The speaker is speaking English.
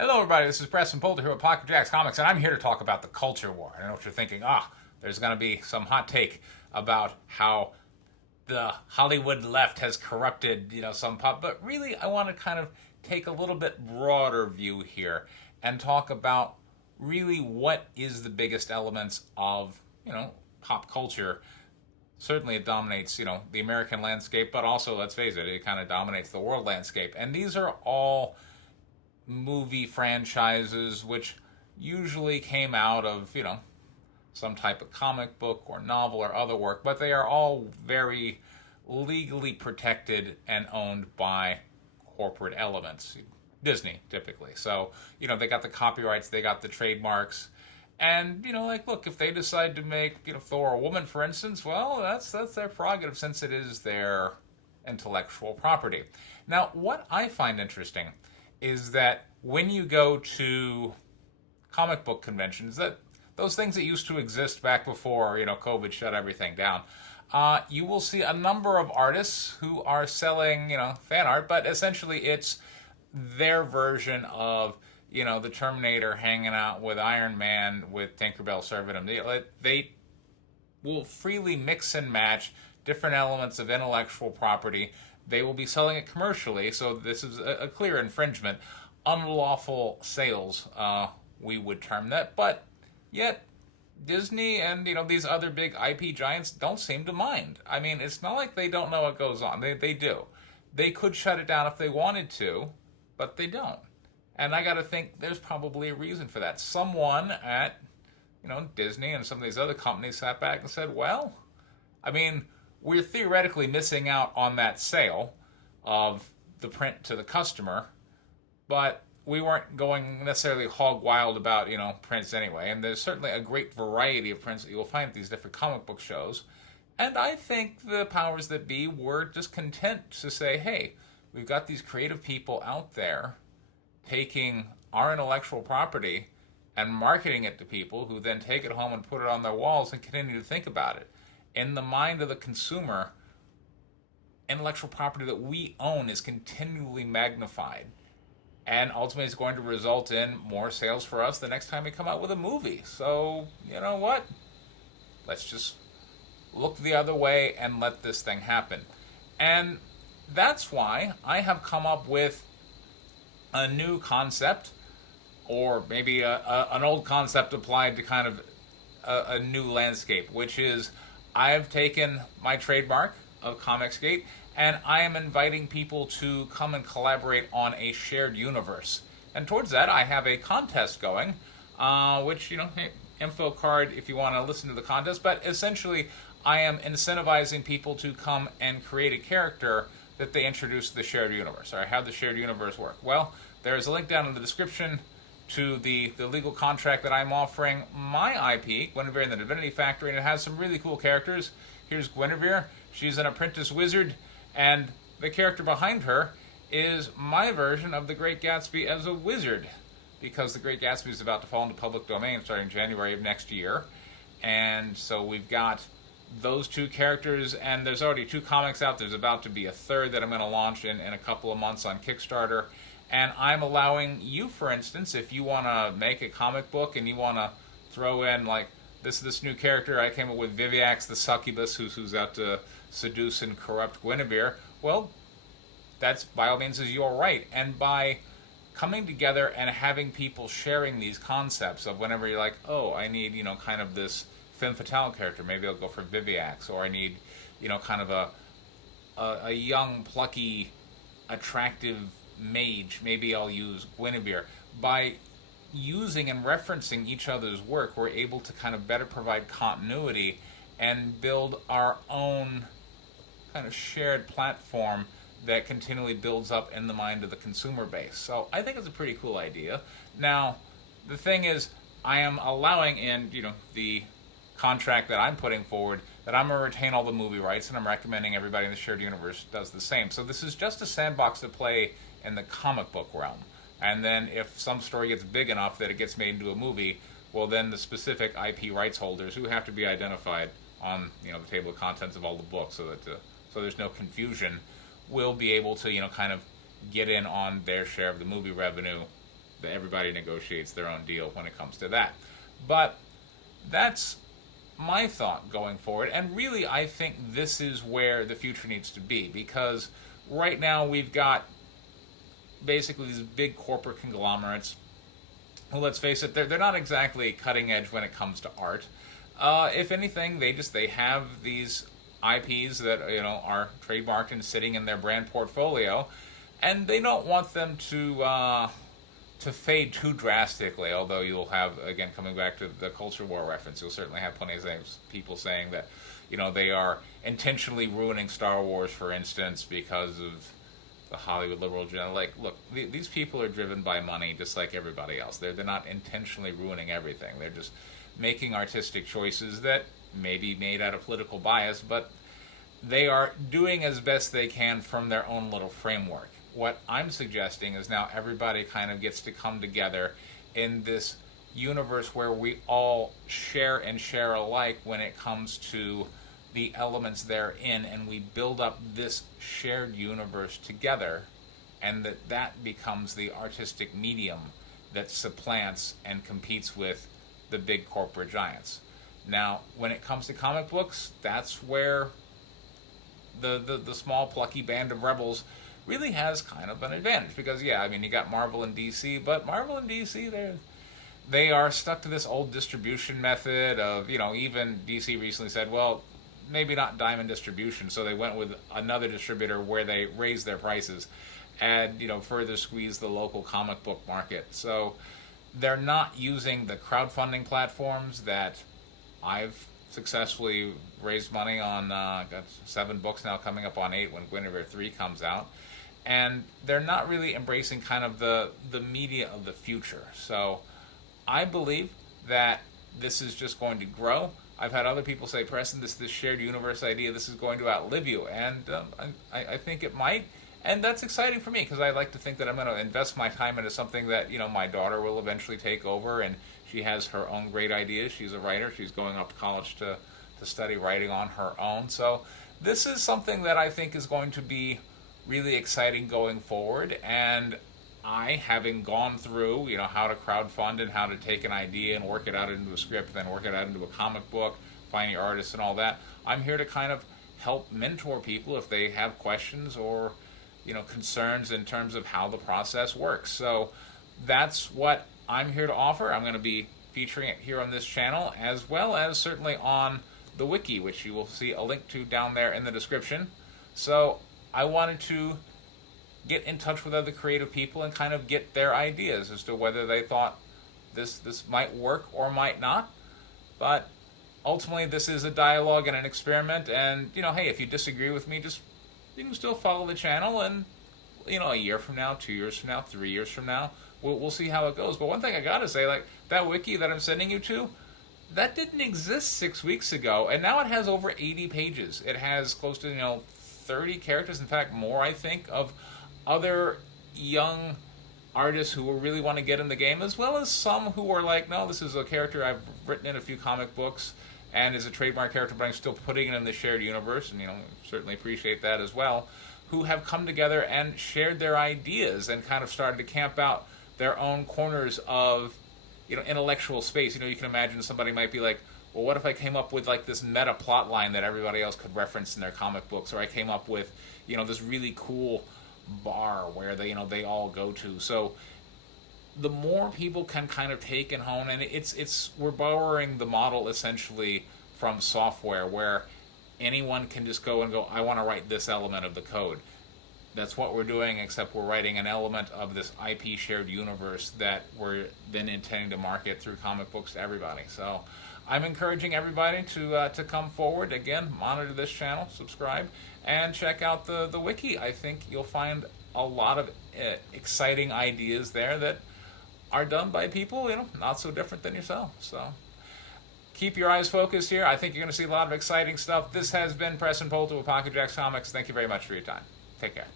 Hello, everybody. This is Preston Polter here at Pocket Jacks Comics, and I'm here to talk about the culture war. I know what you're thinking. There's going to be some hot take about how the Hollywood left has corrupted, some pop. But really, I want to kind of take a little bit broader view here and talk about really what is the biggest elements of, pop culture. Certainly, it dominates, the American landscape, but also, let's face it, it kind of dominates the world landscape. And these are all movie franchises which usually came out of, some type of comic book or novel or other work, but they are all very legally protected and owned by corporate elements. Disney, typically. So, they got the copyrights, they got the trademarks. And, look, if they decide to make, Thor a woman, for instance, well, that's their prerogative since it is their intellectual property. Now, what I find interesting is that when you go to comic book conventions, that those things that used to exist back before, COVID shut everything down, you will see a number of artists who are selling, fan art, but essentially it's their version of, the Terminator hanging out with Iron Man with Tinkerbell serving him. They will freely mix and match different elements of intellectual property. They will be selling it commercially, so this is a clear infringement. Unlawful sales, we would term that, but yet Disney and these other big IP giants don't seem to mind. I mean, it's not like they don't know what goes on. They do. They could shut it down if they wanted to, but they don't. And I got to think there's probably a reason for that. Someone at Disney and some of these other companies sat back and said, well, I mean, we're theoretically missing out on that sale of the print to the customer, but we weren't going necessarily hog wild about, prints anyway. And there's certainly a great variety of prints that you'll find at these different comic book shows. And I think the powers that be were just content to say, hey, we've got these creative people out there taking our intellectual property and marketing it to people who then take it home and put it on their walls and continue to think about it. In the mind of the consumer, intellectual property that we own is continually magnified. And ultimately it's going to result in more sales for us the next time we come out with a movie. So, you know what? Let's just look the other way and let this thing happen. And that's why I have come up with a new concept, or maybe an old concept applied to kind of a new landscape, which is I've taken my trademark of Comicsgate and I am inviting people to come and collaborate on a shared universe. And towards that, I have a contest going, which, hey, info card if you want to listen to the contest. But essentially, I am incentivizing people to come and create a character that they introduce to the shared universe. All right, how does the shared universe work? Well, there's a link down in the description to the legal contract that I'm offering my IP, Guinevere and the Divinity Factory, and it has some really cool characters. Here's Guinevere. She's an apprentice wizard, and the character behind her is my version of The Great Gatsby as a wizard, because The Great Gatsby is about to fall into public domain starting January of next year. And so we've got those two characters, and there's already two comics out. There's about to be a third that I'm going to launch in a couple of months on Kickstarter. And I'm allowing you, for instance, if you want to make a comic book and you want to throw in, like, this new character I came up with, Viviax the succubus, who's out to seduce and corrupt Guinevere, well, that's by all means is your right. And by coming together and having people sharing these concepts of whenever you're like, oh, I need, kind of this femme fatale character, maybe I'll go for Viviax, or I need, kind of a young, plucky, attractive mage, maybe I'll use Guinevere. By using and referencing each other's work, we're able to kind of better provide continuity and build our own kind of shared platform that continually builds up in the mind of the consumer base. So I think it's a pretty cool idea. Now, the thing is, I am allowing in, the contract that I'm putting forward that I'm going to retain all the movie rights, and I'm recommending everybody in the shared universe does the same. So this is just a sandbox to play in the comic book realm. And then if some story gets big enough that it gets made into a movie, well, then the specific IP rights holders, who have to be identified on the table of contents of all the books, so that so there's no confusion, will be able to kind of get in on their share of the movie revenue everybody negotiates their own deal when it comes to that. But that's my thought going forward. And really, I think this is where the future needs to be, because right now we've got basically these big corporate conglomerates who, let's face it, they're not exactly cutting edge when it comes to art. If anything, they have these IPs that are trademarked and sitting in their brand portfolio, and they don't want them to fade too drastically. Although you'll have, again, coming back to the culture war reference, you'll certainly have plenty of people saying that they are intentionally ruining Star Wars, for instance, because of the Hollywood liberal agenda. Like, look, these people are driven by money just like everybody else. They're not intentionally ruining everything. They're just making artistic choices that may be made out of political bias, but they are doing as best they can from their own little framework. What I'm suggesting is now everybody kind of gets to come together in this universe where we all share and share alike when it comes to the elements they're in, and we build up this shared universe together, and that becomes the artistic medium that supplants and competes with the big corporate giants. Now, when it comes to comic books, that's where the small plucky band of rebels really has kind of an advantage, because you got Marvel and DC, but Marvel and DC, they are stuck to this old distribution method of, even DC recently said, well, maybe not diamond distribution, so they went with another distributor where they raised their prices and further squeezed the local comic book market. So they're not using the crowdfunding platforms that I've successfully raised money on. Got 7 books now, coming up on 8 when Guinevere 3 comes out, and they're not really embracing kind of the media of the future. So I believe that this is just going to grow. I've had other people say, Preston, this shared universe idea, this is going to outlive you. And I think it might. And that's exciting for me, because I like to think that I'm going to invest my time into something that, my daughter will eventually take over. And she has her own great ideas. She's a writer. She's going off to college to study writing on her own. So this is something that I think is going to be really exciting going forward. And I, having gone through, how to crowdfund and how to take an idea and work it out into a script, then work it out into a comic book, finding artists and all that, I'm here to kind of help mentor people if they have questions or, concerns in terms of how the process works. So that's what I'm here to offer. I'm going to be featuring it here on this channel, as well as certainly on the wiki, which you will see a link to down there in the description. So I wanted to get in touch with other creative people and kind of get their ideas as to whether they thought this might work or might not. But ultimately, this is a dialogue and an experiment. And, hey, if you disagree with me, you can still follow the channel, and, a year from now, 2 years from now, 3 years from now, we'll see how it goes. But one thing I gotta say, like, that wiki that I'm sending you to, that didn't exist 6 weeks ago, and now it has over 80 pages. It has close to, 30 characters, in fact, more, I think, of other young artists who really want to get in the game, as well as some who are like, no, this is a character I've written in a few comic books and is a trademark character, but I'm still putting it in the shared universe, and certainly appreciate that as well, who have come together and shared their ideas and kind of started to camp out their own corners of intellectual space. You can imagine somebody might be like, well, what if I came up with like this meta plot line that everybody else could reference in their comic books, or I came up with this really cool bar where they all go to. So the more people can kind of take and hone, and we're borrowing the model essentially from software, where anyone can just go and go, I want to write this element of the code. That's what we're doing, except we're writing an element of this IP shared universe that we're then intending to market through comic books to everybody. So I'm encouraging everybody to come forward. Again, monitor this channel, subscribe, and check out the wiki. I think you'll find a lot of exciting ideas there that are done by people, not so different than yourself. So keep your eyes focused here. I think you're going to see a lot of exciting stuff. This has been Preston Polter with Pocket Jacks Comics. Thank you very much for your time. Take care.